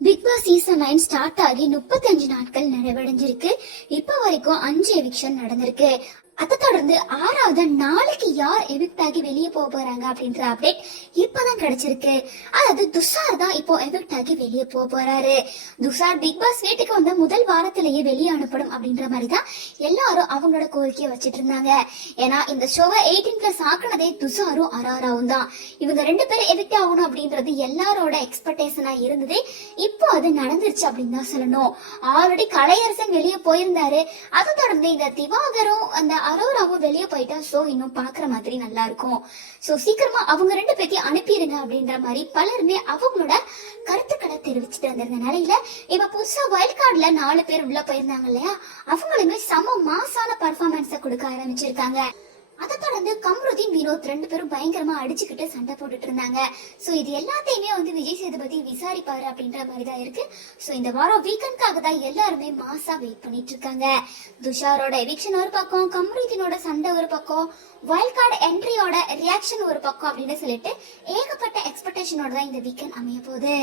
Big Boss season 9 start ஆகி 35 நாட்கள் நிறைவடைஞ்சிருக்கு. இப்ப வரைக்கும் 5 எவிக்ஷன் நடந்திருக்கு. அதை தொடர்ந்து 6வது நாளைக்கு யார் எவிக்ட் ஆகி வெளியே போக போறாங்க அப்படின்ற அப்டேட் இப்பதான் கிடைச்சிருக்கு. அதாவது துஷார் தான் இப்போ எவிக்ட் ஆகி வெளியே போக போறாரு. துஷார் பிக் பாஸ் வீட்டுக்கு வந்த முதல் வாரத்திலேயே வெளியே அனுப்படும் அப்படின்ற மாதிரி தான் எல்லாரும் அவங்களோட கோரிக்கையை வச்சிட்டு இருந்தாங்க. ஏன்னா இந்த ஷோவை 18+ ஆக்குனதே துஷாரும் அராராவும் தான். இவங்க 2 பேரும் எவிக்ட் ஆகணும் அப்படின்றது எல்லாரோட எக்ஸ்பெக்டேஷனா இருந்தது. இப்போ அது நடந்துருச்சு அப்படின்னு தான் சொல்லணும். ஆல்ரெடி கலையரசன் வெளியே போயிருந்தாரு. அதை தொடர்ந்து இந்த திவாகரும் அந்த அரோராவும் வெளியே போயிட்டா ஷோ இன்னும் பாக்குற மாதிரி நல்லா இருக்கும். சோ சீக்கிரமா அவங்க 2 பேத்தையும் அனுப்பிடுங்க அப்படின்ற மாதிரி பலருமே அவங்களோட கருத்துக்களை தெரிவிச்சுட்டு வந்திருந்த நிலையில இப்ப புதுசா வைல்ட் கார்டுல 4 பேர் உள்ள போயிருந்தாங்க இல்லையா, அவங்களுமே செம மாசான பர்ஃபார்மன்ஸ கொடுக்க ஆரம்பிச்சிருக்காங்க. அதை தொடர்ந்து கம்ருதீன் வினோத் 2 பேரும் பயங்கரமா அடிச்சுக்கிட்டு சண்டை போட்டுட்டு இருந்தாங்க. சோ இது எல்லாத்தையுமே விஜய் சேதுபதி விசாரிப்பாரு அப்படின்ற மாதிரி தான் இருக்கு. சோ இந்த வாரம் வீக்கெண்ட்காக தான் எல்லாருமே மாசா வெயிட் பண்ணிட்டு இருக்காங்க. துஷாரோட எவிக்ஷன் ஒரு பக்கம், கம்ருதீனோட சண்டை ஒரு பக்கம், வைல்ட் கார்டு என்ட்ரியோட ரியாக்ஷன் ஒரு பக்கம் அப்படின்னு சொல்லிட்டு ஏகப்பட்ட எக்ஸ்பெக்டேஷனோட தான் இந்த வீக்கெண்ட் அமைய போகுது.